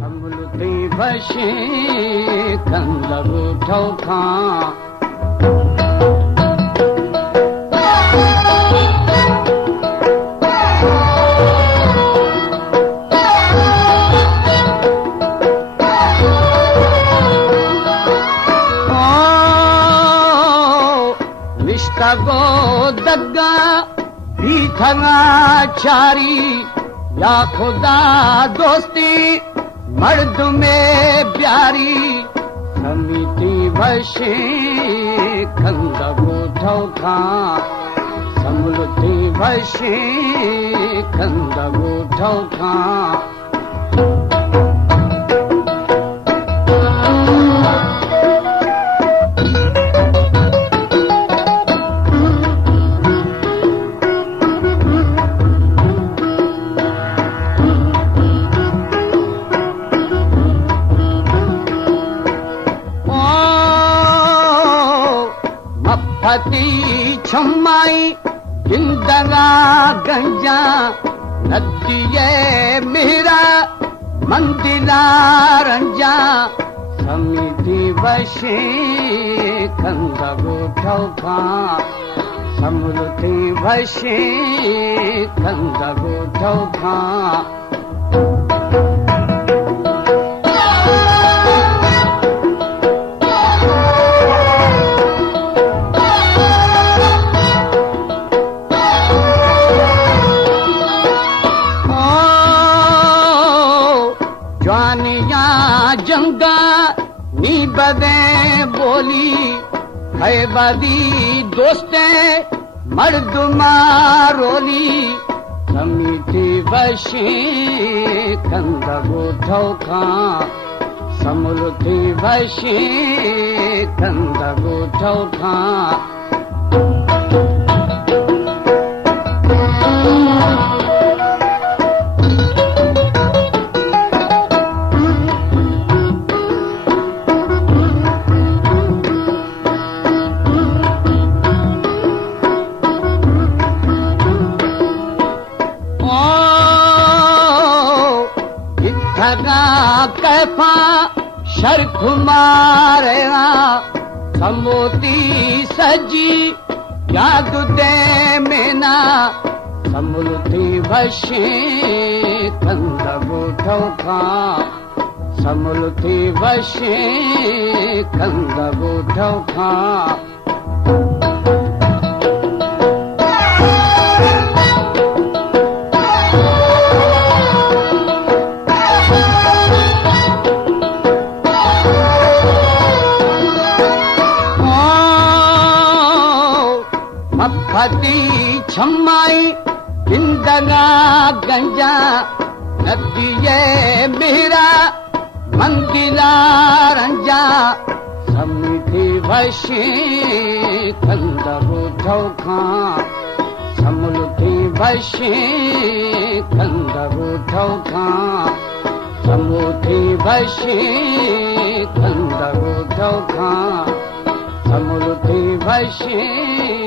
समृद्धि बशे कंदबु ठौखा निष्ठगो दग्गा भीथना चारी या खुदा दोस्ती मर्द में प्यारी समिति बशे कंदबु ठौखा समृद्धि बशे कंदबु ठौखा पति छम्माई जिंदगा गंजा नदिये मेरा मंदिला रंजा समिति बशे कंदबु ठौखा समृद्धि बशे कंदबु ठौखा ज्वानिया जंगा नी बदे बोली है बदी दोस्ते मर्द मारोली समिति बशे कंदबु ठौखा समृद्धि बशे कंदबु ठौखा कैफा शर्ख मारेना समोती सजी याद दे मेना समृद्धि बशे कंदबु ठौखा समृद्धि बशे कंदबु ठौखा पति छम्माई जिंदगा गंजा नदिये मेरा मंदिला रंजा समिति बशे कंदबु ठौखा समृद्धि बशे कंदबु ठौखा समृद्धि बशे कंदबु ठौखा समृद्धि बशे